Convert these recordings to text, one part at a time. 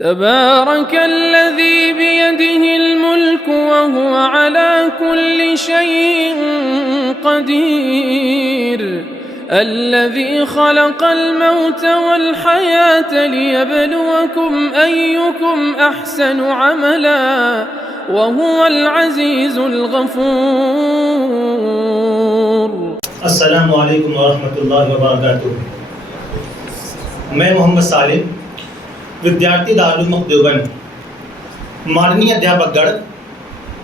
تبارك الذي بيده الملك وهو على كل شيء قدير الذي خلق الموت والحياة ليبلوكم أيكم أحسن عملا وهو العزيز الغفور. السلام علیکم ورحمۃ اللہ وبرکاتہ. میں محمد سالم ವಿದ್ಯಾರ್ಥಿ Darul ದೇವಬಂದ್ ಮಾನನೀಯ ಅಧ್ಯಾಪಕಗಳು,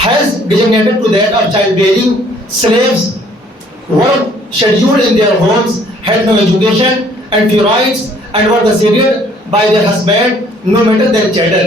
has designated to that of childbearing, slaves, work scheduled in their homes, had no education and few rights and were considered by their husband no matter their chattel.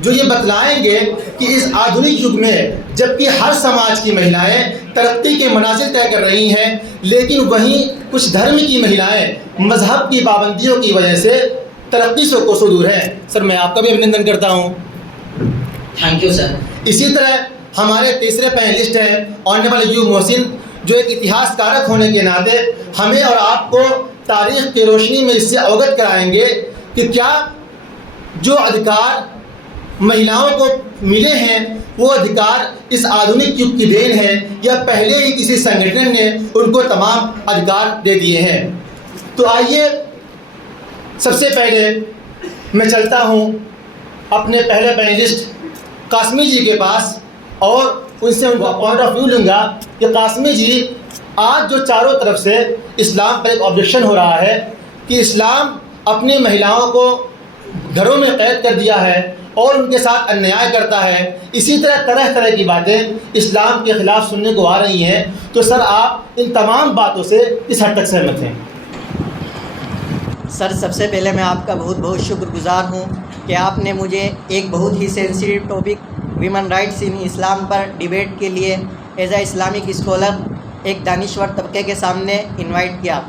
جو یہ بتلائیں گے کہ اس آدھنک یگ میں جبکہ ہر سماج کی مہیلائیں ترقی کے منازل طے کر رہی ہیں، لیکن وہیں کچھ دھرم کی مہیلائیں مذہب کی پابندیوں کی وجہ سے ترقی سے کوسوں دور ہیں۔ سر میں آپ کا بھی ابھیندن کرتا ہوں۔ Thank you sir. اسی طرح ہمارے تیسرے پینلسٹ ہیں آنریبل ایوب محسن، جو ایک اتہاس کارک ہونے کے ناطے ہمیں اور آپ کو تاریخ کی روشنی میں اس سے اوگت کرائیں گے کہ کیا جو ادھیکار مہیلاؤں کو ملے ہیں وہ ادھیکار اس آدھنک یگ کی دین ہے یا پہلے ہی کسی سنگھٹن نے ان کو تمام ادھیکار دے دیے ہیں۔ تو آئیے سب سے پہلے میں چلتا ہوں اپنے پہلے پینلسٹ قاسمی جی کے پاس اور ان سے ان کا پوائنٹ آف ویو لوں گا کہ قاسمی جی، آج جو چاروں طرف سے اسلام پر ایک آبجیکشن ہو رہا ہے کہ اسلام اپنی مہیلاؤں کو گھروں میں قید کر دیا ہے اور ان کے ساتھ انیائے کرتا ہے، اسی طرح طرح طرح کی باتیں اسلام کے خلاف سننے کو آ رہی ہیں، تو سر آپ ان تمام باتوں سے کس حد تک سہمت ہیں؟ سر سب سے پہلے میں آپ کا بہت بہت شکر گزار ہوں کہ آپ نے مجھے ایک بہت ہی سینسیٹیو ٹاپک ویمن رائٹس ان اسلام پر ڈیبیٹ کے لیے ایز اے اسلامک اسکالر ایک دانشور طبقے کے سامنے انوائٹ کیا۔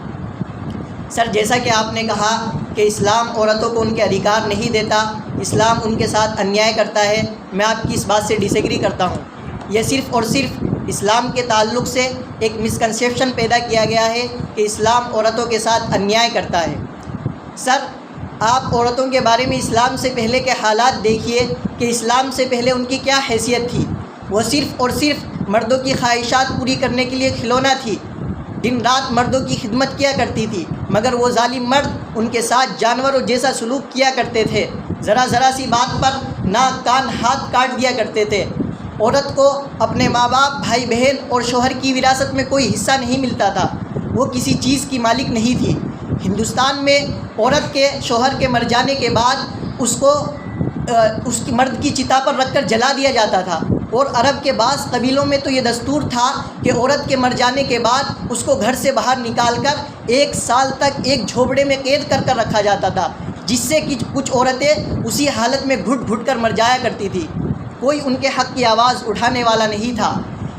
سر جیسا کہ آپ نے کہا کہ اسلام عورتوں کو ان کے ادھیکار نہیں دیتا، اسلام ان کے ساتھ انیائے کرتا ہے، میں آپ کی اس بات سے ڈس ایگری کرتا ہوں۔ یہ صرف اور صرف اسلام کے تعلق سے ایک مسکنسیپشن پیدا کیا گیا ہے کہ اسلام عورتوں کے ساتھ انیائے کرتا ہے۔ سر آپ عورتوں کے بارے میں اسلام سے پہلے کے حالات دیکھیے کہ اسلام سے پہلے ان کی کیا حیثیت تھی۔ وہ صرف اور صرف مردوں کی خواہشات پوری کرنے کے لیے کھلونا تھی، دن رات مردوں کی خدمت کیا کرتی تھی، مگر وہ ظالم مرد ان کے ساتھ جانوروں جیسا سلوک کیا کرتے تھے، ذرا سی بات پر ناک کان ہاتھ کاٹ دیا کرتے تھے۔ عورت کو اپنے ماں باپ، بھائی بہن اور شوہر کی وراثت میں کوئی حصہ نہیں ملتا تھا، وہ کسی چیز کی مالک نہیں تھی۔ ہندوستان میں عورت کے شوہر کے مر جانے کے بعد اس کو اس کی مرد کی چتا پر رکھ کر جلا دیا جاتا تھا، اور عرب کے بعض قبیلوں میں تو یہ دستور تھا کہ عورت کے مر جانے کے بعد اس کو گھر سے باہر نکال کر 1 سال تک ایک جھوپڑے میں قید کر رکھا جاتا تھا، جس سے کہ کچھ عورتیں اسی حالت میں گھٹ کر مر جایا کرتی تھی، کوئی ان کے حق کی آواز اٹھانے والا نہیں تھا۔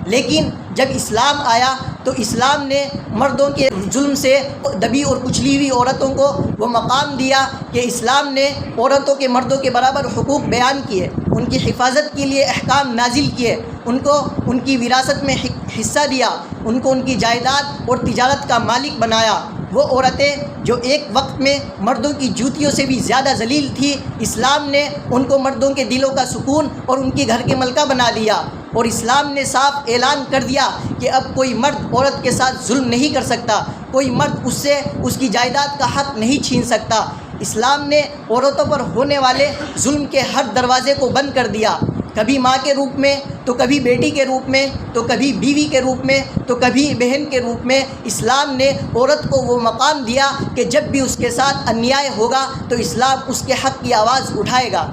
لیکن جب اسلام آیا تو اسلام نے مردوں کے ظلم سے دبی اور کچلی ہوئی عورتوں کو وہ مقام دیا کہ اسلام نے عورتوں کے مردوں کے برابر حقوق بیان کیے، ان کی حفاظت کے لیے احکام نازل کیے، ان کو ان کی وراثت میں حصہ دیا، ان کو ان کی جائیداد اور تجارت کا مالک بنایا۔ وہ عورتیں جو ایک وقت میں مردوں کی جوتیوں سے بھی زیادہ ذلیل تھی، اسلام نے ان کو مردوں کے دلوں کا سکون اور ان کے گھر کے ملکہ بنا دیا، اور اسلام نے صاف اعلان کر دیا کہ اب کوئی مرد عورت کے ساتھ ظلم نہیں کر سکتا، کوئی مرد اس سے اس کی جائیداد کا حق نہیں چھین سکتا۔ اسلام نے عورتوں پر ہونے والے ظلم کے ہر دروازے کو بند کر دیا، کبھی ماں کے روپ میں، تو کبھی بیٹی کے روپ میں، تو کبھی بیوی کے روپ میں، تو کبھی بہن کے روپ میں۔ اسلام نے عورت کو وہ مقام دیا کہ جب بھی اس کے ساتھ انیائے ہوگا تو اسلام اس کے حق کی آواز اٹھائے گا۔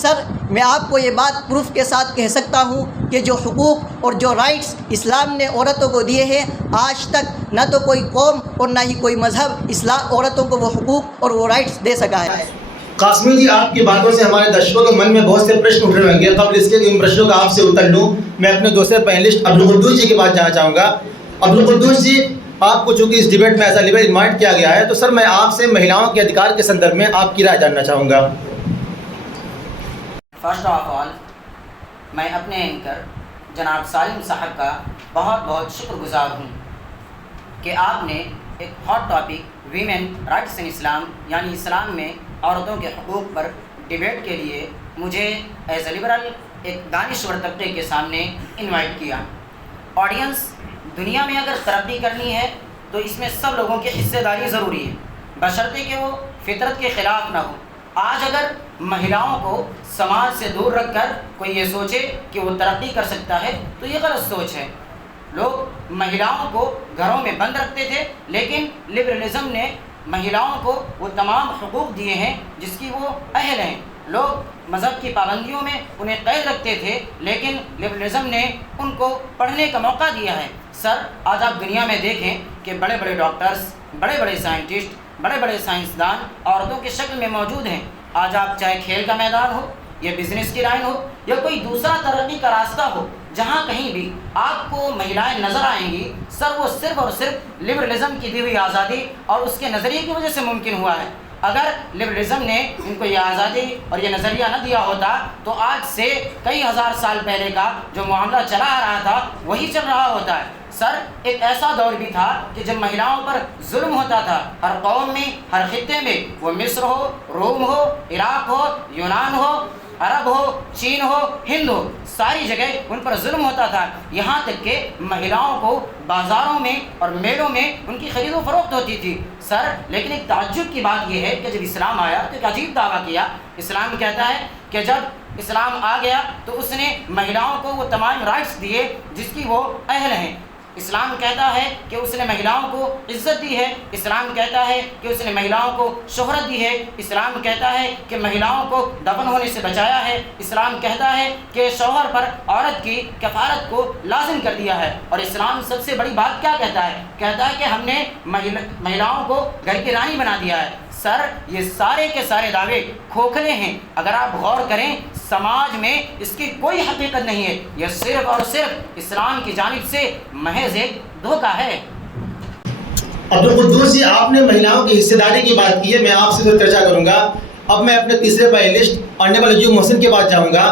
سر میں آپ کو یہ بات پروف کے ساتھ کہہ سکتا ہوں کہ جو حقوق اور جو رائٹس اسلام نے عورتوں کو دیے ہیں، آج تک نہ تو کوئی قوم اور نہ ہی کوئی مذہب اسلام عورتوں کو وہ حقوق اور وہ رائٹس دے سکا ہے۔ قاسمی جی، آپ کی باتوں سے ہمارے درشکوں کے من میں بہت سے پرشن اٹھ رہے ہوں گے۔ قبل اس کے ان پرشنوں کا آپ سے اتر لوں، میں اپنے دوسرے پینلسٹ عبدالقدوس جی کے پاس جانا چاہوں گا۔ عبدالقدوس جی، آپ کو چونکہ اس ڈیبیٹ میں ایز اے لیبر انوائٹ کیا گیا ہے، تو سر میں آپ سے مہیلاؤں کے ادھیکار کے سندرب میں آپ کی رائے جاننا چاہوں گا۔ فرسٹ آف آل میں اپنے اینکر جناب سالم صاحب کا بہت بہت شکر گزار ہوں کہ آپ نے ایک ہاٹ ٹاپک ویمن رائٹس ان اسلام یعنی اسلام میں عورتوں کے حقوق پر ڈیبیٹ کے لیے مجھے ایز اے لبرل ایک دانشور طبقے کے سامنے انوائٹ کیا۔ آڈینس، دنیا میں اگر ترقی کرنی ہے تو اس میں سب لوگوں کی حصہ داری ضروری ہے، بشرطے کہ وہ فطرت کے خلاف نہ ہو۔ آج اگر مہیلاؤں کو سماج سے دور رکھ کر کوئی یہ سوچے کہ وہ ترقی کر سکتا ہے تو یہ غلط سوچ ہے۔ لوگ مہیلاؤں کو گھروں میں بند رکھتے تھے، لیکن لبرلزم نے مہیلاؤں کو وہ تمام حقوق دیے ہیں جس کی وہ اہل ہیں۔ لوگ مذہب کی پابندیوں میں انہیں قید رکھتے تھے، لیکن لبرلزم نے ان کو پڑھنے کا موقع دیا ہے۔ سر آج آپ دنیا میں دیکھیں کہ بڑے بڑے ڈاکٹرز، بڑے بڑے سائنٹسٹ، بڑے بڑے سائنسدان عورتوں کی شکل میں موجود ہیں۔ آج آپ چاہے کھیل کا میدان ہو یہ بزنس کی لائن ہو یا کوئی دوسرا ترقی کا راستہ ہو، جہاں کہیں بھی آپ کو مہیلائیں نظر آئیں گی، سر وہ صرف اور صرف لبرلزم کی دی ہوئی آزادی اور اس کے نظریے کی وجہ سے ممکن ہوا ہے۔ اگر لبرلزم نے ان کو یہ آزادی اور یہ نظریہ نہ دیا ہوتا تو آج سے کئی ہزار سال پہلے کا جو معاملہ چلا آ رہا تھا وہی چل رہا ہوتا ہے۔ سر ایک ایسا دور بھی تھا کہ جب مہیلاؤں پر ظلم ہوتا تھا، ہر قوم میں، ہر خطے میں، وہ مصر ہو، روم ہو، عراق ہو، یونان ہو، عرب ہو، چین ہو، ہند ہو، ساری جگہ ان پر ظلم ہوتا تھا، یہاں تک کہ مہیلاؤں کو بازاروں میں اور میلوں میں ان کی خرید و فروخت ہوتی تھی۔ سر لیکن ایک تعجب کی بات یہ ہے کہ جب اسلام آیا تو ایک عجیب دعویٰ کیا۔ اسلام کہتا ہے کہ جب اسلام آ گیا تو اس نے مہیلاؤں کو وہ تمام رائٹس دیے جس کی وہ اہل ہیں۔ اسلام کہتا ہے کہ اس نے مہیلاؤں کو عزت دی ہے، اسلام کہتا ہے کہ اس نے مہیلاؤں کو شہرت دی ہے، اسلام کہتا ہے کہ مہیلاؤں کو دفن ہونے سے بچایا ہے، اسلام کہتا ہے کہ شوہر پر عورت کی کفالت کو لازم کر دیا ہے، اور اسلام سب سے بڑی بات کیا کہتا ہے؟ کہتا ہے کہ ہم نے مہیلاؤں کو گھر کی رانی بنا دیا ہے۔ سر یہ سارے کے سارے دعوے کھوکھلے ہیں، اگر آپ غور کریں سماج میں اس کی کوئی حقیقت نہیں ہے، یہ صرف اور صرف اسلام کی جانب سے محض ایک دھوکہ ہے۔ عبدالقدوس جی، آپ نے مہیلاؤں کی حصہ داری کی بات کی ہے، میں آپ سے چرچا کروں گا۔ اب میں اپنے تیسرے پینلسٹ آنریبل ایوب محسن کے پاس جاؤں گا۔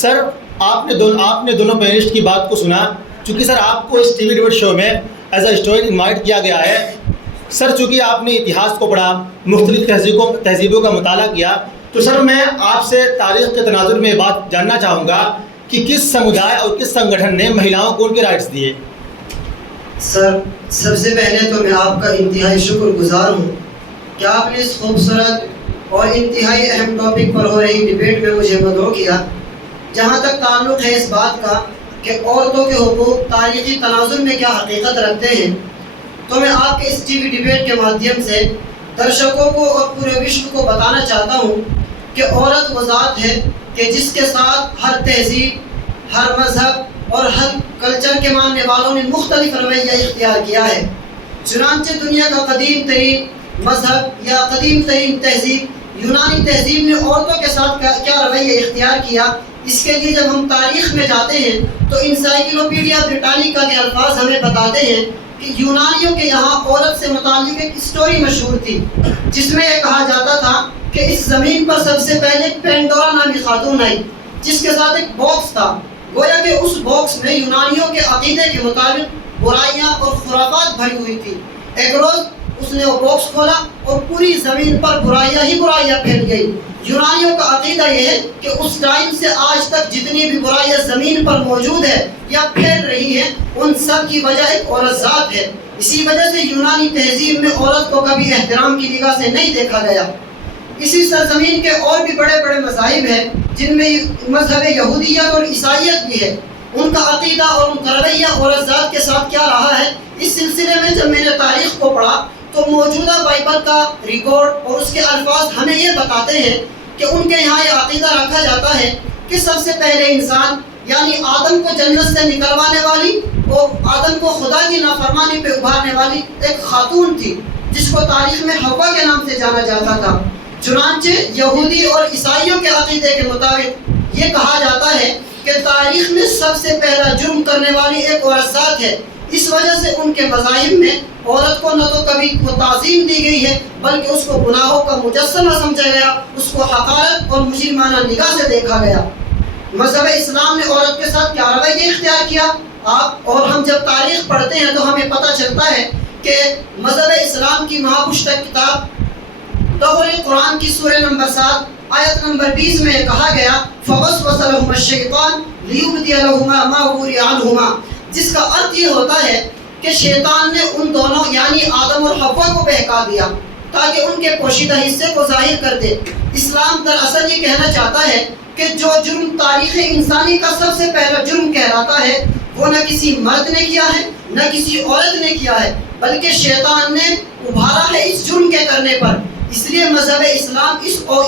سر آپ نے دونوں پینلسٹ کی بات کو سنا، چونکہ سر آپ کو اس ٹی وی ڈیبیٹ شو میں ایز اے ہسٹورین انوائٹ کیا گیا ہے۔ سر چونکہ آپ نے اتہاس کو پڑھا، مختلف تہذیبوں کا مطالعہ کیا، تو سر میں آپ سے تاریخ کے تناظر میں بات جاننا چاہوں گا کہ کس سمودائے اور کس سنگٹھن نے مہیلاؤں کو ان کے رائٹس دیے؟ سر سب سے پہلے تو میں آپ کا انتہائی شکر گزار ہوں کہ آپ نے اس خوبصورت اور انتہائی اہم ٹاپک پر ہو رہی ڈبیٹ میں مجھے مدعو کیا۔ جہاں تک تعلق ہے اس بات کا کہ عورتوں کے حقوق تاریخی تناظر میں کیا حقیقت رکھتے ہیں، تو میں آپ کے اس ٹی وی ڈبیٹ کے مادھیم سے درشکوں کو اور پورے وشو کو بتانا چاہتا ہوں کہ عورت وہ ذات ہے کہ جس کے ساتھ ہر تہذیب، ہر مذہب اور ہر کلچر کے ماننے والوں نے مختلف رویہ اختیار کیا ہے۔ چنانچہ دنیا کا قدیم ترین مذہب یا قدیم ترین تہذیب یونانی تہذیب نے عورتوں کے ساتھ کیا رویہ اختیار کیا، اس کے لیے جب ہم تاریخ میں جاتے ہیں تو انسائکلوپیڈیا بریٹانیکا کے الفاظ ہمیں بتاتے ہیں کہ یونانیوں کے یہاں عورت سے متعلق ایک اسٹوری مشہور تھی، جس میں یہ کہا جاتا تھا کہ اس زمین پر سب سے پہلے پینڈورا نامی خاتون آئی، جس کے ساتھ ایک باکس تھا۔ گویا کہ اس باکس میں یونانیوں کے عقیدے کے مطابق برائیاں اور خرافات بھری ہوئی تھی۔ ایک روز اس نے وہ باکس کھولا اور پوری زمین پر برائیاں ہی برائیاں پھیل گئی۔ یونانیوں کا عقیدہ یہ ہے کہ اس ٹائم سے آج تک جتنی بھی برائیاں زمین پر موجود ہے یا پھیل رہی ہیں، ان سب کی وجہ ایک عورت ذات ہے۔ اسی وجہ سے یونانی تہذیب میں عورت کو کبھی احترام کی نگاہ سے نہیں دیکھا گیا۔ اسی سرزمین کے اور بھی بڑے بڑے مذاہب ہیں جن میں مذہب یہودیت اور عیسائیت بھی ہے۔ ان کا عقیدہ اور ان کا رویہ عورت ذات کے ساتھ کیا رہا ہے، اس سلسلے میں جب میں نے تاریخ کو پڑھا تو موجودہ بائبل کا ریکارڈ اور اس کے الفاظ ہمیں یہ بتاتے ہیں کہ ان کے یہاں یہ عقیدہ رکھا جاتا ہے کہ سب سے پہلے انسان یعنی آدم کو جنت سے نکلوانے والی اور آدم کو خدا کی نافرمانی پہ ابھارنے والی ایک خاتون تھی، جس کو تاریخ میں حوا کے نام سے جانا جاتا تھا۔ چنانچہ یہودی اور عیسائیوں کے عقیدے کے مطابق یہ کہا جاتا ہے کہ تاریخ میں سب سے پہلا جرم کرنے والی ایک عورت ذات ہے۔ اس وجہ سے ان کے مذاہب میں عورت کو نہ تو کبھی کو تعظیم دی گئی ہے بلکہ اس کو گناہوں کا مجسمہ سمجھا گیا، اس کو حقارت اور مجرمانہ نگاہ سے دیکھا گیا۔ مذہب اسلام نے عورت کے ساتھ کیا رویہ اختیار کیا، آپ اور ہم جب تاریخ پڑھتے ہیں تو ہمیں پتہ چلتا ہے کہ مذہب اسلام کی مہاپشتہ کتاب دور قرآن کی سورہ نمبر 7 آیت نمبر 20 میں کہا گیا فوسوس لهما الشیطان لیبدی لهما ما وري عنهما، جس کا ارتھ یہ ہوتا ہے کہ شیطان نے ان دونوں یعنی آدم اور حوا کو بہکا دیا تاکہ ان کے پوشیدہ حصے کو ظاہر کر دے۔ اسلام دراصل یہ کہنا چاہتا ہے کہ جو جرم تاریخ انسانی کا سب سے پہلا جرم کہلاتا ہے وہ نہ کسی مرد نے کیا ہے نہ کسی عورت نے کیا ہے، بلکہ شیطان نے ابھارا ہے اس جرم کے کرنے پر۔ اس لیے مذہب اسلام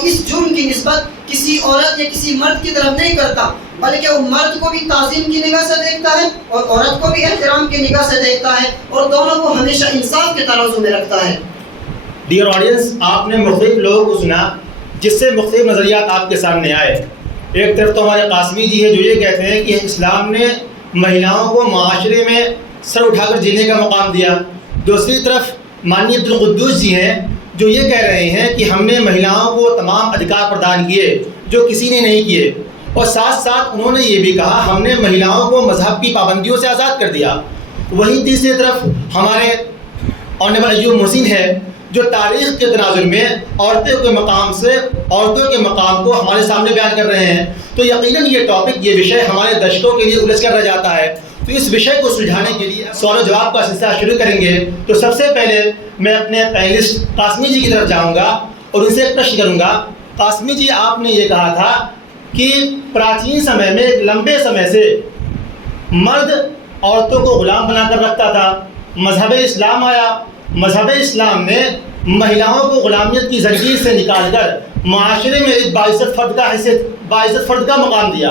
اس جرم کی نسبت کسی عورت یا کسی مرد کی طرف نہیں کرتا، بلکہ وہ مرد کو بھی تعظیم کی نگاہ سے دیکھتا ہے اور عورت کو بھی احترام کی نگاہ سے دیکھتا ہے اور دونوں کو ہمیشہ انصاف کے ترازو میں رکھتا ہے۔ ڈیئر آڈینس، آپ نے مختلف لوگوں کو سنا جس سے مختلف نظریات آپ کے سامنے آئے۔ ایک طرف تو ہمارے قاسمی جی ہے جو یہ کہتے ہیں کہ اسلام نے مہیلاؤں کو معاشرے میں سر اٹھا کر جینے کا مقام دیا، دوسری طرف مانیہ عبدالقدوس جی ہیں جو یہ کہہ رہے ہیں کہ ہم نے مہیلاؤں کو تمام ادھیکار پردان کیے جو کسی نے نہیں کیے، اور ساتھ ساتھ انہوں نے یہ بھی کہا ہم نے مہیلاؤں کو مذہب کی پابندیوں سے آزاد کر دیا۔ وہیں تیسری طرف ہمارے آنریبل ایوب محسن ہے جو تاریخ کے تناظر میں عورتوں کے مقام کو ہمارے سامنے بیان کر رہے ہیں۔ تو یقیناً یہ ٹاپک، یہ وشے ہمارے دشکوں کے لیے الجھ کر رہ جاتا ہے۔ تو اس وشے کو سلجھانے کے لیے سوال و جواب کا سلسلہ شروع کریں گے۔ تو سب سے پہلے میں اپنے پینلسٹ قاسمی جی کی طرف جاؤں گا اور ان سے ایک پرشن کروں گا۔ قاسمی جی، آپ نے یہ کہا تھا کہ پراچین سمے میں ایک لمبے سمے سے مرد عورتوں کو غلام بنا کر رکھتا تھا، مذہب اسلام آیا، مذہب اسلام نے مہیلاؤں کو غلامیت کی زنجیر سے نکال کر معاشرے میں ایک باعزت فرد کا مقام دیا۔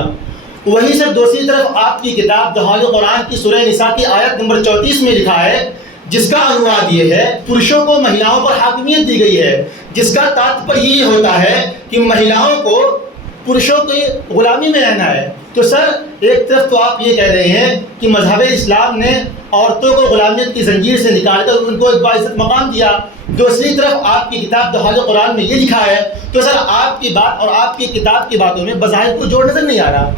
وہیں سے دوسری طرف آپ کی کتاب دہال قرآن کی سورہ نساء کی آیت نمبر 34 میں لکھا ہے، جس کا عنوان یہ ہے پرشوں کو مہیلاؤں پر حاکمیت دی گئی ہے، جس کا تاتپر یہ ہوتا ہے کہ مہیلاؤں کو پرشوں کی غلامی میں رہنا ہے۔ تو سر، ایک طرف تو آپ یہ کہہ رہے ہیں کہ مذہب اسلام نے عورتوں کو غلامیت کی زنجیر سے نکال کر ان کو ایک باعزت مقام دیا، دوسری طرف آپ کی کتاب دہال قرآن میں یہ لکھا ہے۔ تو سر، آپ کی بات اور آپ کی کتاب کی باتوں میں بظاہر کوئی جوڑ نظر نہیں آ رہا۔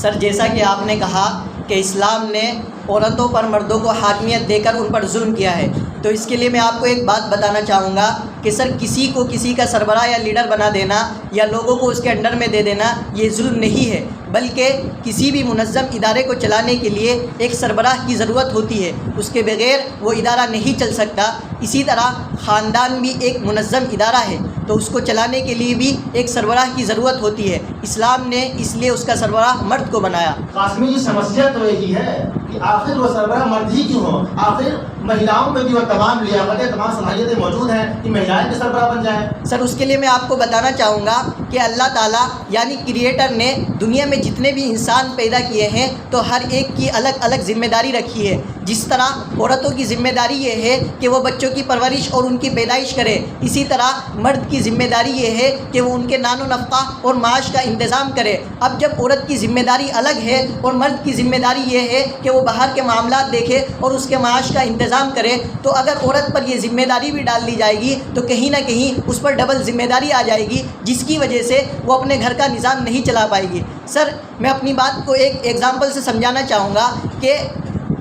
سر، جیسا کہ آپ نے کہا کہ اسلام نے عورتوں پر مردوں کو حاکمیت دے کر ان پر ظلم کیا ہے، تو اس کے لیے میں آپ کو ایک بات بتانا چاہوں گا کہ سر، کسی کو کسی کا سربراہ یا لیڈر بنا دینا یا لوگوں کو اس کے انڈر میں دے دینا یہ ظلم نہیں ہے، بلکہ کسی بھی منظم ادارے کو چلانے کے لیے ایک سربراہ کی ضرورت ہوتی ہے، اس کے بغیر وہ ادارہ نہیں چل سکتا۔ اسی طرح خاندان بھی ایک منظم ادارہ ہے، تو اس کو چلانے کے لیے بھی ایک سربراہ کی ضرورت ہوتی ہے۔ اسلام نے اس لیے اس کا سربراہ مرد کو بنایا۔ قاسمی جی، سمسیا تو یہی ہے کہ آخر وہ سربراہ مرد ہی کیوں ہو؟ آخر مہیلاؤں میں بھی وہ تمام لیاقتیں، تمام صلاحیتیں موجود ہیں کہ مہیلائیں کے سربراہ بن جائیں۔ سر، اس کے لیے میں آپ کو بتانا چاہوں گا کہ اللہ تعالیٰ یعنی کریٹر نے دنیا میں جتنے بھی انسان پیدا کیے ہیں تو ہر ایک کی الگ الگ ذمہ داری رکھی ہے۔ جس طرح عورتوں کی ذمہ داری یہ ہے کہ وہ بچوں کی پرورش اور ان کی پیدائش کرے، اسی طرح مرد کی ذمہ داری یہ ہے کہ وہ ان کے نان و نفقہ اور معاش کا انتظام کرے۔ اب جب عورت کی ذمہ داری الگ ہے اور مرد کی ذمہ داری یہ ہے کہ وہ باہر کے معاملات دیکھے اور اس کے معاش کا انتظام کرے، تو اگر عورت پر یہ ذمہ داری بھی ڈال دی جائے گی تو کہیں نہ کہیں اس پر ڈبل ذمہ داری آ جائے گی، جس کی وجہ سے وہ اپنے گھر کا نظام نہیں چلا پائے گی۔ سر، میں اپنی بات کو ایک ایگزامپل سے سمجھانا چاہوں گا کہ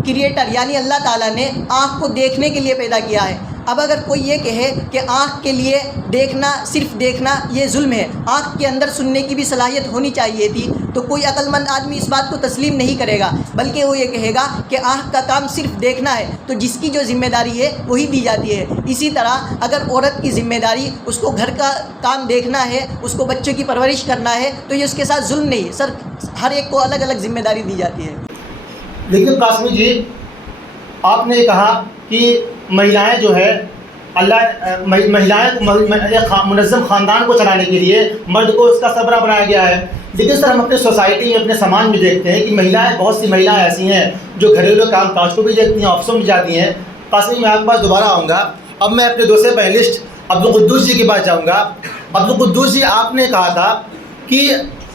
کریٹر یعنی اللہ تعالیٰ نے آنکھ کو دیکھنے کے لیے پیدا کیا ہے۔ اب اگر کوئی یہ کہے کہ آنکھ کے لیے دیکھنا، صرف دیکھنا یہ ظلم ہے، آنکھ کے اندر سننے کی بھی صلاحیت ہونی چاہیے تھی، تو کوئی عقل مند آدمی اس بات کو تسلیم نہیں کرے گا، بلکہ وہ یہ کہے گا کہ آنکھ کا کام صرف دیکھنا ہے، تو جس کی جو ذمہ داری ہے وہی دی جاتی ہے۔ اسی طرح اگر عورت کی ذمہ داری اس کو گھر کا کام دیکھنا ہے، اس کو بچوں کی پرورش کرنا ہے، تو یہ اس کے ساتھ ظلم نہیں ہے۔ سر، ہر ایک کو الگ الگ ذمہ داری دی جاتی ہے۔ لیکن قاسمی جی، آپ نے کہا کہ مہیلائیں جو ہے مہیلائیں منظم خاندان کو چلانے کے لیے مرد کو اس کا سربراہ بنایا گیا ہے، لیکن سر ہم اپنے سوسائٹی میں، اپنے سماج میں دیکھتے ہیں کہ مہیلائیں، بہت سی مہیلائیں ایسی ہیں جو گھریلو کام کاج کو بھی دیکھتی ہیں، آفسوں میں جاتی ہیں۔ قاسمی، میں آپ کے پاس دوبارہ آؤں گا۔ اب میں اپنے دوسرے پینلسٹ عبدالقدوس جی کے پاس جاؤں گا۔ عبدالقدوس جی، آپ نے کہا تھا کہ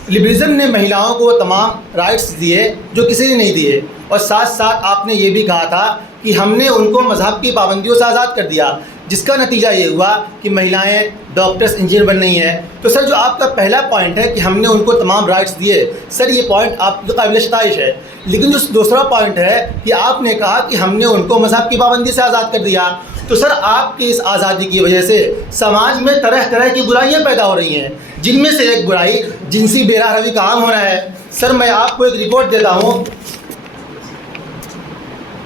لبرلزم نے مہیلاؤں کو تمام رائٹس دیے جو کسی نے نہیں دیے، اور ساتھ ساتھ آپ نے یہ بھی کہا تھا کہ ہم نے ان کو مذہب کی پابندیوں سے آزاد کر دیا، جس کا نتیجہ یہ ہوا کہ مہیلائیں ڈاکٹرز، انجینئر بن رہی ہیں۔ تو سر، جو آپ کا پہلا پوائنٹ ہے کہ ہم نے ان کو تمام رائٹس دیے، سر یہ پوائنٹ آپ کے قابل ستائش ہے، لیکن جو دوسرا پوائنٹ ہے کہ آپ نے کہا کہ ہم نے ان کو مذہب کی پابندی سے آزاد کر دیا۔ تو سر، آپ کی اس آزادی کی وجہ سے سماج میں طرح طرح کی برائیاں پیدا ہو رہی ہیں، جن میں سے ایک برائی جنسی بے راہ روی کا عام ہونا ہے۔ سر، میں آپ کو ایک رپورٹ دیتا ہوں،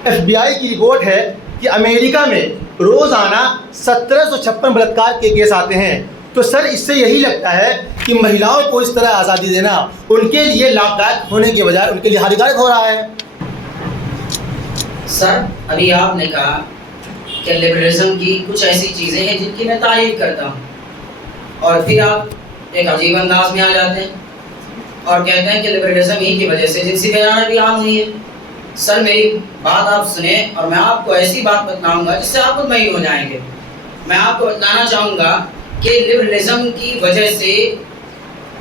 FBI کی رپورٹ ہے کہ امریکہ میں روزانہ 1756 بلاత్కాر کے کیس آتے ہیں۔ تو سر، اس سے یہی لگتا ہے کہ مہیلاؤں کو اس طرح آزادی دینا ان کے لیے لابھدائک ہونے کے بجائے ان کے لیے ہانیکارک ہو رہا ہے۔ سر، ابھی آپ نے کہا کہ لبرلزم کی کچھ ایسی چیزیں ہیں جن کی میں تعریف کرتا ہوں، اور پھر آپ ایک عجیب انداز میں آ جاتے ہیں اور کہتے ہیں کہ لبرلزم ہی کی وجہ سے جنسی بے راہ روی عام ہوئی ہے۔ سر، میری بات آپ سنیں اور میں آپ کو ایسی بات بتلاؤں گا جس سے آپ مطمئن ہو جائیں گے۔ میں آپ کو بتلانا چاہوں گا کہ لبرلزم کی وجہ سے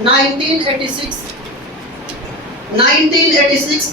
1986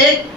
1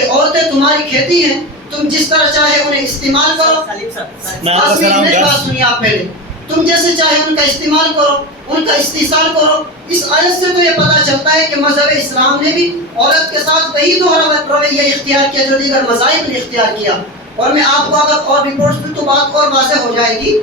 کہ عورتیں تمہاری کھیتی ہیں، تم جس طرح چاہے انہیں استعمال کرو. میری بات سنیے آپ پہلے. تم جیسے چاہے ان کا استعمال کرو، ان کا استحصال کرو. اس آیت سے تو یہ پتہ چلتا ہے کہ مذہب اسلام نے بھی عورت کے ساتھ وہی دوہرا رویہ اختیار کیا جو دیگر مذاہب نے اختیار کیا. اور میں آپ کو اگر اور رپورٹس دوں تو بات اور واضح ہو جائے گی.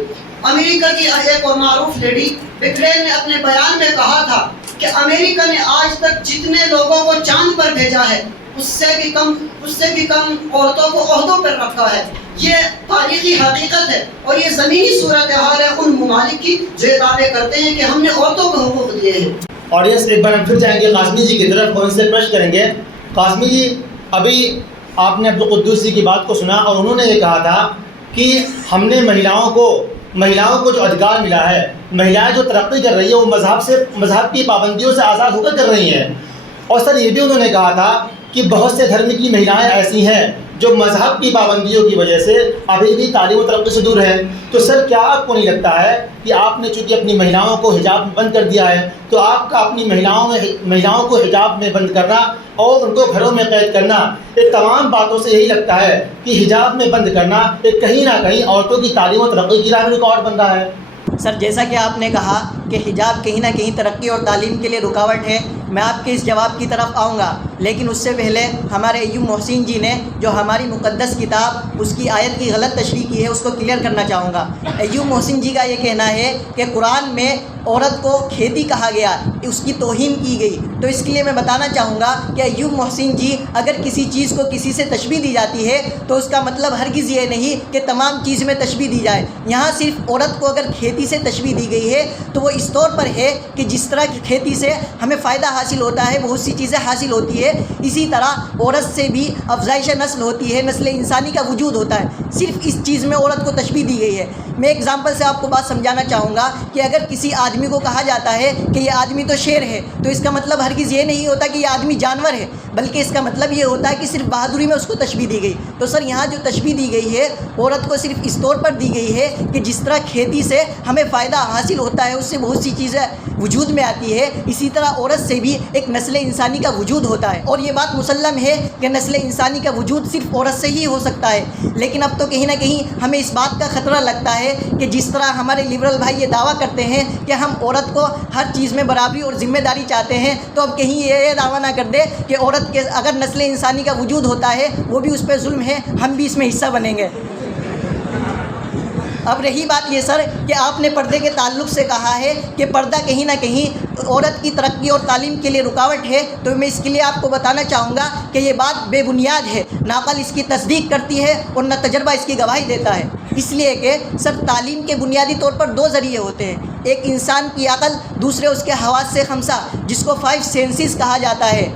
امریکہ کی ایک اور معروف لیڈی بکرین نے اپنے بیان میں کہا تھا کہ امریکہ نے آج تک جتنے لوگوں کو چاند پر بھیجا ہے اس سے بھی کم عورتوں کو عہدوں پر رکھا ہے. یہ تاریخی حقیقت ہے اور یہ زمینی صورتحال ہے ان ممالک کی جو یہ دعوے کرتے ہیں کہ ہم نے عورتوں کو حقوق دیے ہیں. آڈینس ایک بار ہم پھر جائیں گے قاسمی جی کی طرف اور ان سے پرشن کریں گے. قاسمی جی، ابھی آپ نے عبدالقدوس جی کی بات کو سنا اور انہوں نے یہ کہا تھا کہ ہم نے مہیلاؤں کو جو ادھکار ملا ہے، مہیلائیں جو ترقی کر رہی ہے وہ مذہب کی پابندیوں سے آزاد ہو کر کر رہی ہیں. اور سر یہ بھی انہوں نے کہا تھا کہ بہت سے دھرم کی مہیلائیں ایسی ہیں جو مذہب کی پابندیوں کی وجہ سے ابھی بھی تعلیم و ترقی سے دور ہیں. تو سر کیا آپ کو نہیں لگتا ہے کہ آپ نے چونکہ اپنی مہیلاؤں کو حجاب میں بند کر دیا ہے تو آپ کا اپنی مہیلاؤں کو حجاب میں بند کرنا اور ان کو گھروں میں قید کرنا، یہ تمام باتوں سے یہی لگتا ہے کہ حجاب میں بند کرنا ایک کہیں نہ کہیں عورتوں کی تعلیم و ترقی کی راہ میں رکاوٹ بن رہا ہے؟ سر جیسا کہ آپ نے کہا کہ حجاب کہیں نہ کہیں ترقی اور تعلیم کے لیے رکاوٹ ہے، میں آپ کے اس جواب کی طرف آؤں گا، لیکن اس سے پہلے ہمارے ایوب محسن جی نے جو ہماری مقدس کتاب اس کی آیت کی غلط تشریح کی ہے اس کو کلیئر کرنا چاہوں گا. ایوب محسن جی کا یہ کہنا ہے کہ قرآن میں عورت کو کھیتی کہا گیا، اس کی توہین کی گئی. تو اس کے لیے میں بتانا چاہوں گا کہ ایوب محسن جی اگر کسی چیز کو کسی سے تشبیہ دی جاتی ہے تو اس کا مطلب ہرگز یہ نہیں کہ تمام چیز میں تشبیہ دی جائے. یہاں صرف عورت کو اگر کھیتی سے تشبیہ دی گئی ہے تو وہ اس طور پر ہے کہ جس طرح کی کھیتی سے ہمیں فائدہ حاصل ہوتا ہے، بہت سی چیزیں حاصل ہوتی ہے، اسی طرح عورت سے بھی افزائش نسل ہوتی ہے، نسل انسانی کا وجود ہوتا ہے. صرف اس چیز میں عورت کو تشبیہ دی گئی ہے. میں ایگزامپل سے آپ کو بات سمجھانا چاہوں گا کہ اگر کسی آدمی کو کہا جاتا ہے کہ یہ آدمی تو شیر ہے تو اس کا مطلب ہرگز یہ نہیں ہوتا کہ یہ آدمی جانور ہے، بلکہ اس کا مطلب یہ ہوتا ہے کہ صرف بہادری میں اس کو تشبیہ دی گئی. تو سر یہاں جو تشبیہ دی گئی ہے عورت کو صرف اس طور پر دی گئی ہے کہ جس طرح کھیتی سے ہمیں فائدہ حاصل ہوتا ہے، اس سے بہت سی چیزیں وجود میں آتی ہے، اسی طرح عورت سے بھی ایک نسل انسانی کا وجود ہوتا ہے. اور یہ بات مسلم ہے کہ نسل انسانی کا وجود صرف عورت سے ہی ہو سکتا ہے. لیکن اب تو کہیں نہ کہیں ہمیں اس بات کا خطرہ لگتا ہے کہ جس طرح ہمارے لبرل بھائی یہ دعویٰ کرتے ہیں کہ ہم عورت کو ہر چیز میں برابری اور ذمہ داری چاہتے ہیں، تو اب کہیں یہ دعویٰ نہ کر دے کہ عورت کے اگر نسل انسانی کا وجود ہوتا ہے وہ بھی اس پہ ظلم ہے، ہم بھی اس میں حصہ بنیں گے. اب رہی بات یہ سر کہ آپ نے پردے کے تعلق سے کہا ہے کہ پردہ کہیں نہ کہیں عورت کی ترقی اور تعلیم کے لیے رکاوٹ ہے، تو میں اس کے لیے آپ کو بتانا چاہوں گا کہ یہ بات بے بنیاد ہے. نہ عقل اس کی تصدیق کرتی ہے اور نہ تجربہ اس کی گواہی دیتا ہے. اس لیے کہ سر تعلیم کے بنیادی طور پر دو ذریعے ہوتے ہیں، ایک انسان کی عقل، دوسرے اس کے حواس سے خمسہ جس کو 5 سینسز کہا جاتا ہے.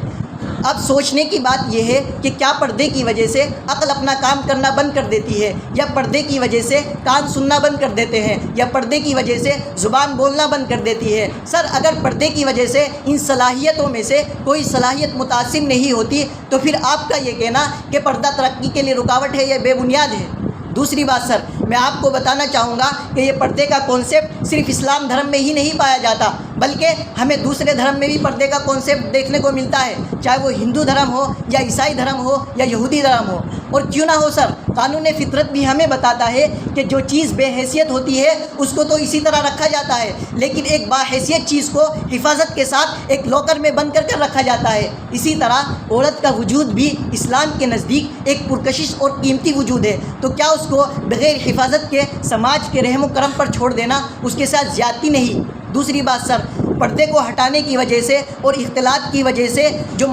اب سوچنے کی بات یہ ہے کہ کیا پردے کی وجہ سے عقل اپنا کام کرنا بند کر دیتی ہے، یا پردے کی وجہ سے کان سننا بند کر دیتے ہیں، یا پردے کی وجہ سے زبان بولنا بند کر دیتی ہے. سر اگر پردے کی وجہ سے ان صلاحیتوں میں سے کوئی صلاحیت متاثر نہیں ہوتی تو پھر آپ کا یہ کہنا کہ پردہ ترقی کے لیے رکاوٹ ہے یہ بے بنیاد ہے. دوسری بات سر میں آپ کو بتانا چاہوں گا کہ یہ پردے کا کانسیپٹ صرف اسلام دھرم میں ہی نہیں پایا جاتا، بلکہ ہمیں دوسرے دھرم میں بھی پردے کا کانسیپٹ دیکھنے کو ملتا ہے، چاہے وہ ہندو دھرم ہو یا عیسائی دھرم ہو یا یہودی دھرم ہو. اور کیوں نہ ہو سر، قانون فطرت بھی ہمیں بتاتا ہے کہ جو چیز بے حیثیت ہوتی ہے اس کو تو اسی طرح رکھا جاتا ہے، لیکن ایک باحیثیت چیز کو حفاظت کے ساتھ ایک لاکر میں بند کر رکھا جاتا ہے. اسی طرح عورت کا وجود بھی اسلام کے نزدیک ایک پرکشش اور قیمتی وجود ہے. تو کیا اس کو بغیر حفاظت کے سماج کے رحم و کرم پر چھوڑ دینا اس کے ساتھ زیادتی نہیں؟ دوسری بات سر، پردے کو ہٹانے کی وجہ سے اور اختلاط کی وجہ سے جو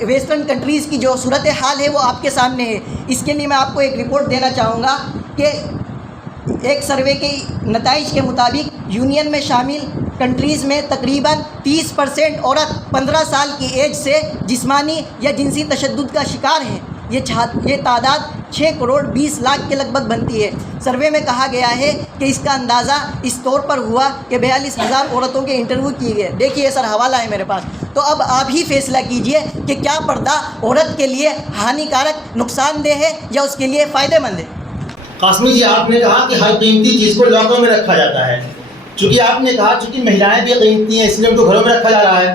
ویسٹرن کنٹریز کی جو صورتحال ہے وہ آپ کے سامنے ہے. اس کے لیے میں آپ کو ایک رپورٹ دینا چاہوں گا کہ ایک سروے کے نتائج کے مطابق یونین میں شامل کنٹریز میں تقریباً 30% عورت 15 سال کی ایج سے جسمانی یا جنسی تشدد کا شکار ہیں. یہ تعداد 6 کروڑ 20 لاکھ کے لگ بھگ بنتی ہے. سروے میں کہا گیا ہے کہ اس کا اندازہ اس طور پر ہوا کہ 42,000 عورتوں کے انٹرویو کیے گئے. دیکھیے سر حوالہ ہے میرے پاس. تو اب آپ ہی فیصلہ کیجئے کہ کیا پردہ عورت کے لیے ہانیکارک، نقصان دہ ہے یا اس کے لیے فائدہ مند ہے؟ قاسمی جی، آپ نے کہا کہ ہر قیمتی چیز کو لاکروں میں رکھا جاتا ہے. چونکہ آپ نے کہا چونکہ مہیلائیں بھی قیمتی ہیں اس لیے ان کو گھروں میں رکھا جا رہا ہے.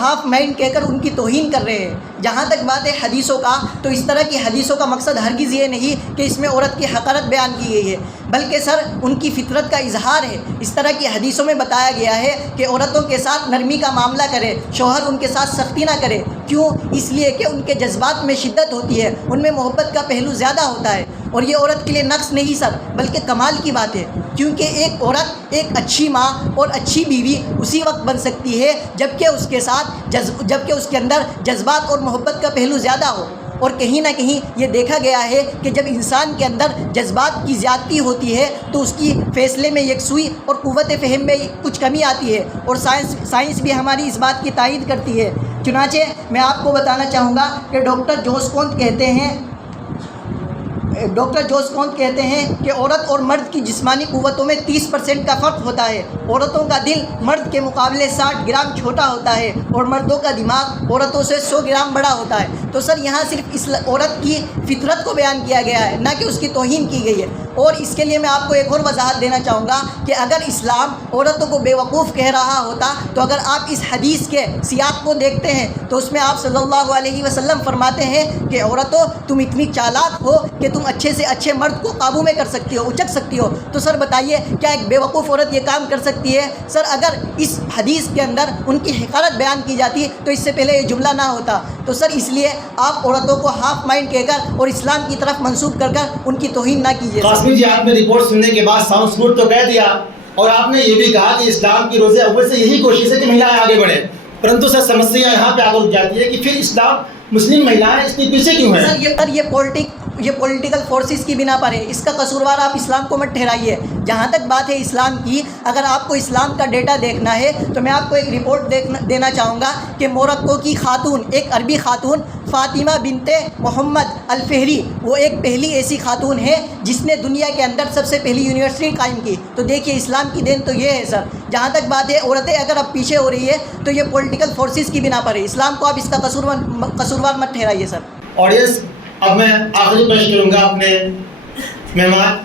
ہاف مائنڈ کہہ کر ان کی توہین کر رہے ہیں۔ جہاں تک بات ہے حدیثوں کا، تو اس طرح کی حدیثوں کا مقصد ہرگز یہ نہیں کہ اس میں عورت کی حقارت بیان کی گئی ہے، بلکہ سر ان کی فطرت کا اظہار ہے۔ اس طرح کی حدیثوں میں بتایا گیا ہے کہ عورتوں کے ساتھ نرمی کا معاملہ کرے، شوہر ان کے ساتھ سختی نہ کرے۔ کیوں؟ اس لیے کہ ان کے جذبات میں شدت ہوتی ہے، ان میں محبت کا پہلو زیادہ ہوتا ہے، اور یہ عورت کے لیے نقص نہیں سر بلکہ کمال کی بات ہے، کیونکہ ایک عورت ایک اچھی ماں اور اچھی بیوی اسی وقت بن سکتی ہے جبکہ اس کے ساتھ جبکہ اس کے اندر جذبات اور محبت کا پہلو زیادہ ہو۔ اور کہیں نہ کہیں یہ دیکھا گیا ہے کہ جب انسان کے اندر جذبات کی زیادتی ہوتی ہے تو اس کی فیصلے میں یکسوئی اور قوت فہم میں کچھ کمی آتی ہے، اور سائنس بھی ہماری اس بات کی تائید کرتی ہے۔ چنانچہ میں آپ کو بتانا چاہوں گا کہ ڈاکٹر جوز کونت کہتے ہیں کہ عورت اور مرد کی جسمانی قوتوں میں 30% کا فرق ہوتا ہے۔ عورتوں کا دل مرد کے مقابلے 60 گرام چھوٹا ہوتا ہے، اور مردوں کا دماغ عورتوں سے 100 گرام بڑا ہوتا ہے۔ تو سر یہاں صرف اس عورت کی فطرت کو بیان کیا گیا ہے، نہ کہ اس کی توہین کی گئی ہے۔ اور اس کے لیے میں آپ کو ایک اور وضاحت دینا چاہوں گا کہ اگر اسلام عورتوں کو بے وقوف کہہ رہا ہوتا تو اگر آپ اس حدیث کے سیاق کو دیکھتے ہیں تو اس میں آپ صلی اللہ علیہ وسلم فرماتے ہیں کہ عورتوں تم اتنی چالاک ہو کہ تم اچھے سے اچھے مرد کو قابو میں کر سکتی ہو، اچک سکتی ہو۔ تو سر بتائیے کیا ایک بے وقوف عورت یہ کام کر سکتی ہے؟ سر اگر اس حدیث کے اندر ان کی حقارت بیان کی جاتی تو اس سے پہلے یہ جملہ نہ ہوتا۔ تو سر اس لیے آپ عورتوں کو ہاف مائنڈ کہہ کر اور اسلام کی طرف منسوب کر ان کی توہین نہ کیجیے۔ قاسمی جی، آپ نے رپورٹ سننے کے بعد ساؤنڈ سموٹ تو کہہ دیا، اور آپ نے یہ بھی کہا کہ اسلام کی روز اول سے یہی کوشش ہے کہ مہیلائیں آگے بڑھیں، پرنتو سر سمسیا یہاں پہ آگے اٹھ جاتی ہے کہ پھر اسلام مسلم مہیلائیں اس کے پیچھے کیوں ہیں؟ سر یہ پولیٹیکل فورسز کی بنا پر ہے، اس کا قصوروار آپ اسلام کو مت ٹھہرائیے۔ جہاں تک بات ہے اسلام کی، اگر آپ کو اسلام کا ڈیٹا دیکھنا ہے تو میں آپ کو ایک رپورٹ دینا چاہوں گا کہ موروکو کی خاتون، ایک عربی خاتون فاطمہ بنت محمد الفہری، وہ ایک پہلی ایسی خاتون ہے جس نے دنیا کے اندر سب سے پہلی یونیورسٹی قائم کی۔ تو دیکھیے اسلام کی دین تو یہ ہے سر۔ جہاں تک بات ہے عورتیں اگر اب پیچھے ہو رہی ہے تو یہ پولیٹیکل فورسز کی بنا پر ہے، اسلام کو آپ اس کا قصوروار مت ٹھہرائیے سر۔ آڈینس، اب میں آخری پیش کروں گا اپنے مہمان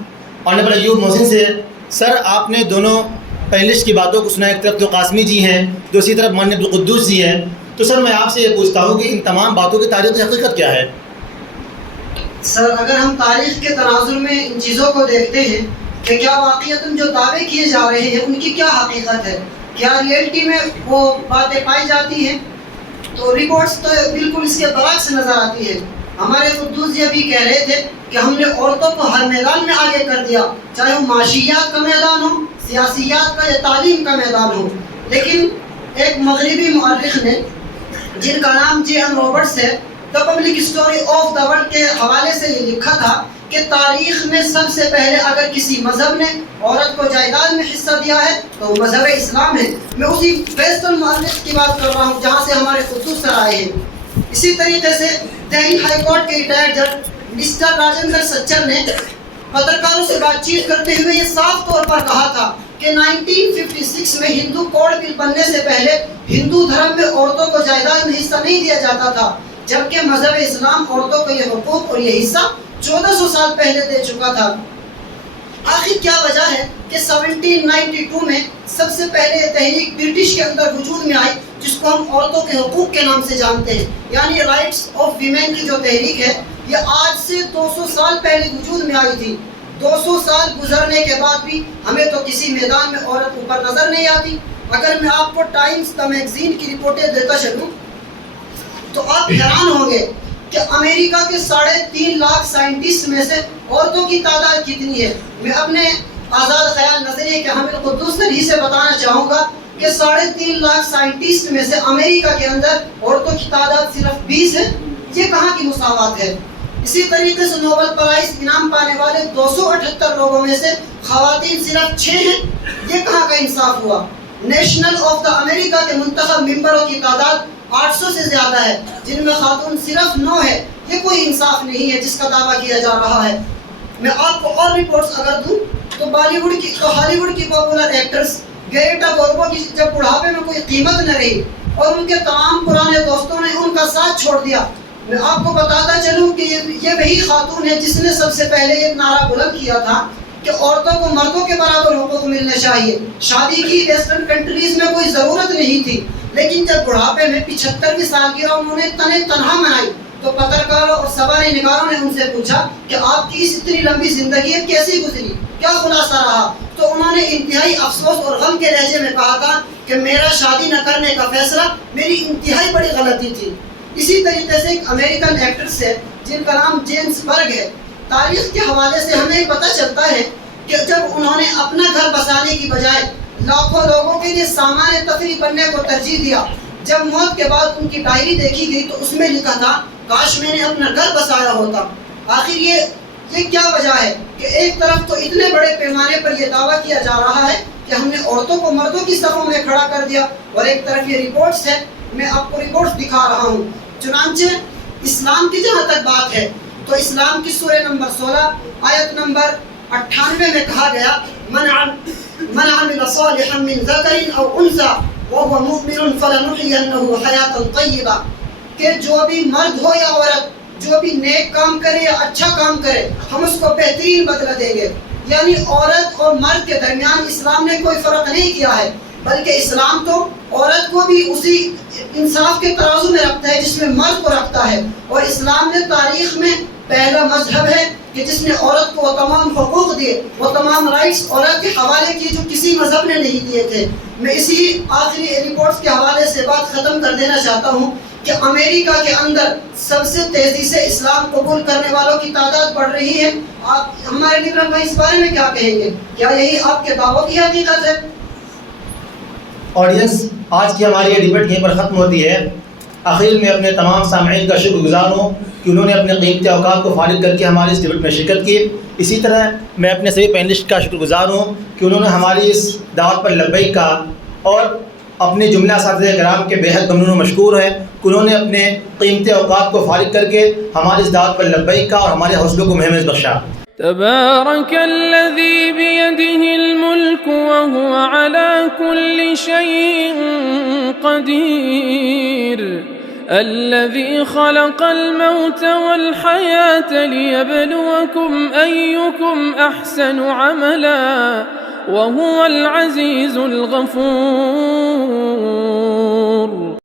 آنریبل ایوب محسن سے۔ سر، آپ نے دونوں پینلسٹ کی باتوں کو سنا، ایک طرف تو قاسمی جی ہیں، دوسری طرف مولانا عبدالقدوس جی ہیں۔ تو سر میں آپ سے یہ پوچھتا ہوں کہ ان تمام باتوں کی تاریخ حقیقت کیا ہے؟ سر اگر ہم تاریخ کے تناظر میں ان چیزوں کو دیکھتے ہیں کہ کیا واقعتاً جو دعوے کیے جا رہے ہیں ان کی کیا حقیقت ہے، کیا ریئلٹی میں وہ باتیں پائی جاتی ہیں، تو رپورٹس تو بالکل اس کے برعکس نظر آتی ہے۔ ہمارے قدوس یہ بھی کہہ رہے تھے کہ ہم نے عورتوں کو ہر میدان میں آگے کر دیا، چاہے وہ معاشیات کا میدان ہو، سیاسیات کا یا تعلیم کا میدان ہو۔ لیکن ایک مغربی مؤرخ نے، جن کا نام جے این رابرٹس ہے، the public story of the world کے حوالے سے یہ لکھا تھا کہ تاریخ میں سب سے پہلے اگر کسی مذہب نے عورت کو جائیداد میں حصہ دیا ہے تو وہ مذہب اسلام ہے۔ میں اسی ویسٹرن مؤرخ کی بات کر رہا ہوں جہاں سے ہمارے قدوس سر آئے ہیں۔ اسی طریقے سے دہلی ہائی کورٹ کے ریٹائرڈ جج مسٹر راجندر سچر نے پترکاروں سے بات چیت کرتے ہوئے یہ صاف طور پر کہا تھا کہ 1956 میں ہندو کوڈ بل بننے سے پہلے ہندو دھرم میں عورتوں کو جائیداد میں حصہ نہیں دیا جاتا تھا، جبکہ مذہب اسلام عورتوں کو یہ حقوق اور یہ حصہ 1400 سال پہلے دے چکا تھا۔ آخر کیا وجہ ہے کہ 1792 میں سب سے پہلے یہ تحریک برٹش کے اندر وجود میں آئی، جس کو ہم عورتوں کے حقوق کے نام سے جانتے ہیں، یعنی رائٹس آف ویمن کی جو تحریک ہے یہ آج سے 200 سال پہلے وجود میں آئی تھی۔ 200 سال گزرنے کے بعد بھی ہمیں تو کسی میدان میں عورت اوپر نظر نہیں آتی۔ اگر میں آپ کو ٹائمز دا میگزین کی رپورٹیں دیتا چلوں تو آپ حیران ہوں گے کہ امریکہ کے 3.5 لاکھ سائنٹسٹ میں سے عورتوں کی تعداد کتنی ہے۔ میں اپنے آزاد خیال نظریے کے حامل قدوس سر ہی سے بتانا چاہوں گا کہ 3.5 لاکھ سائنٹسٹ میں سے امریکہ کے اندر عورتوں کی تعداد صرف 20 ہے۔ یہ کہاں کی مساوات ہے؟ اسی طریقے سے نوبل پرائز انعام پانے والے 278 لوگوں میں سے خواتین صرف 6 ہیں۔ یہ کہاں کا انصاف ہوا؟ نیشنل آف دا امریکہ کے منتخب ممبروں کی تعداد 800 سے زیادہ ہے، جن میں خاتون صرف 9 ہے۔ یہ کوئی انصاف نہیں ہے جس کا دعویٰ کیا جا رہا ہے۔ میں آپ کو اور رپورٹس اگر دوں تو ہالی ووڈ کی پاپولر ایکٹرز گریٹا گوربو کی جب بڑھاپے میں کوئی قیمت نہ رہی اور ان کے تمام پرانے دوستوں نے ان کا ساتھ چھوڑ دیا، میں آپ کو بتاتا چلوں کہ یہ وہی خاتون ہے جس نے سب سے پہلے یہ نعرہ بلند کیا تھا کہ عورتوں کو مردوں کے برابر حقوق ملنے چاہیے۔ شادی کی ویسٹرن کنٹریز میں کوئی ضرورت نہیں تھی، لیکن جب بڑھاپے میں 75ویں سالگرہ انہوں نے تنہا منائی تو پترکاروں اور سوانح نگاروں نے ان سے پوچھا کہ آپ کی اس اتنی لمبی زندگی کیسی گزری، کیا خلاصہ رہا؟ تو انہوں نے انتہائی افسوس اور غم کے لہجے میں کہا تھا کہ میرا شادی نہ کرنے کا فیصلہ میری انتہائی بڑی غلطی تھی۔ اسی طریقے سے ایک امریکن ایکٹریس ہے جن کا نام جیمس برگ ہے۔ تاریخ کے حوالے سے ہمیں پتہ چلتا ہے کہ جب انہوں نے اپنا گھر بسانے کی بجائے لاکھوں لوگوں کے لیے سامان تفریح بننے کو ترجیح دیا، جب موت کے بعد ان کی ڈائری دیکھی گئی تو اس میں لکھا تھا کاش میں نے اپنا گھر بسایا ہوتا۔ آخر یہ کیا وجہ ہے کہ ایک طرف تو اتنے بڑے پیمانے پر یہ دعویٰ کیا جا رہا ہے کہ ہم نے عورتوں کو مردوں کی صفوں میں کھڑا کر دیا، اور ایک طرف یہ رپورٹس ہے، میں آپ کو رپورٹس دکھا رہا ہوں۔ چنانچہ اسلام کی جہاں تک بات ہے تو اسلام کی سورہ نمبر 16 آیت نمبر 98 میں کہا گیا من عمل صالحا من ذکر او انثى وهو مؤمن فلنحيينه حیاتا طیبہ، کہ جو بھی مرد ہو یا عورت جو بھی نیک کام کرے یا اچھا کام کرے ہم اس کو بہترین بدلہ دیں گے۔ یعنی عورت اور مرد کے درمیان اسلام نے کوئی فرق نہیں کیا ہے، بلکہ اسلام تو عورت کو بھی اسی انصاف کے ترازو میں رکھتا ہے جس میں مرد کو رکھتا ہے، اور اسلام نے تاریخ میں پہلا مذہب ہے کہ جس نے عورت کو وہ تمام حقوق دیے، وہ تمام رائٹس عورت کے حوالے کیے جو کسی مذہب نے نہیں دیے تھے۔ میں اسی آخری رپورٹس کے حوالے سے بات ختم کر دینا چاہتا ہوں کہ امریکہ کے اندر سب سے تیزی سے اسلام قبول کرنے والوں کی تعداد بڑھ رہی ہے۔ آپ ہمارے لیڈر بھائی اس بارے میں کیا کہیں گے؟ کیا یہی آپ کے دعووں کی حقیقت ہے؟ آڈینس، آج کی ہماری یہ ڈبیٹ یہیں پر ختم ہوتی ہے۔ آخر میں اپنے تمام سامعین کا شکر گزار ہوں کہ انہوں نے اپنے قیمتی اوقات کو فارغ کر کے ہماری اس ڈبیٹ میں شرکت کی۔ اسی طرح میں اپنے سبھی پینلسٹ کا شکر گزار ہوں کہ انہوں نے ہماری اس دعوت پر لبیک کہا، اور اپنے جملہ اساتذہ کرام کے بے حد ممنون و مشکور ہیں کہ انہوں نے اپنے قیمتی اوقات کو فارغ کر کے ہماری اس دعوت پر لبیک کہا اور ہمارے حوصلوں کو مہمیز بخشا۔ تبارك الذي بيده الملك وهو على كل شيء قدير الذي خلق الموت والحياة ليبلوكم أيكم أحسن عملا وهو العزيز الغفور۔